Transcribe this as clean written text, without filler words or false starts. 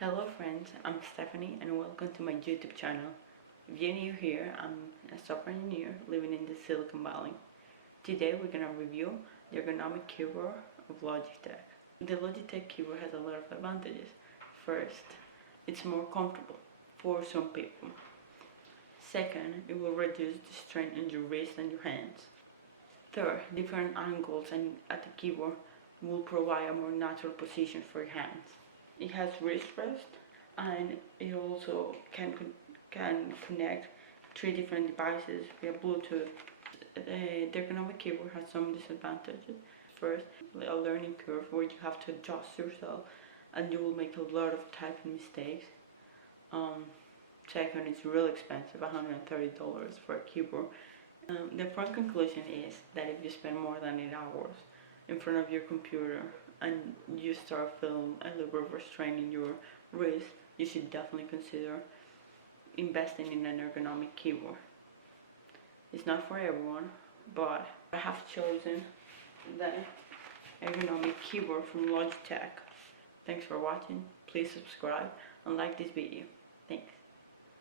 Hello friends, I'm Stephanie and welcome to my YouTube channel. If you're new here, I'm a software engineer living in the Silicon Valley. Today we're going to review the ergonomic keyboard of Logitech. The Logitech keyboard has a lot of advantages. First, it's more comfortable for some people. Second, it will reduce the strain on your wrist and your hands. Third, different angles and at the keyboard will provide a more natural position for your hands. It has wrist rest and it also can connect 3 different devices via Bluetooth. The ergonomic keyboard has some disadvantages. First, a learning curve where you have to adjust yourself and you will make a lot of typing mistakes. Second, it's really expensive, $130 for a keyboard. The point conclusion is that if you spend more than 8 hours in front of your computer and you start feeling a little bit of strain in your wrist, you should definitely consider investing in an ergonomic keyboard. It's not for everyone, but I have chosen the ergonomic keyboard from Logitech. Thanks for watching. Please subscribe and like this video. Thanks.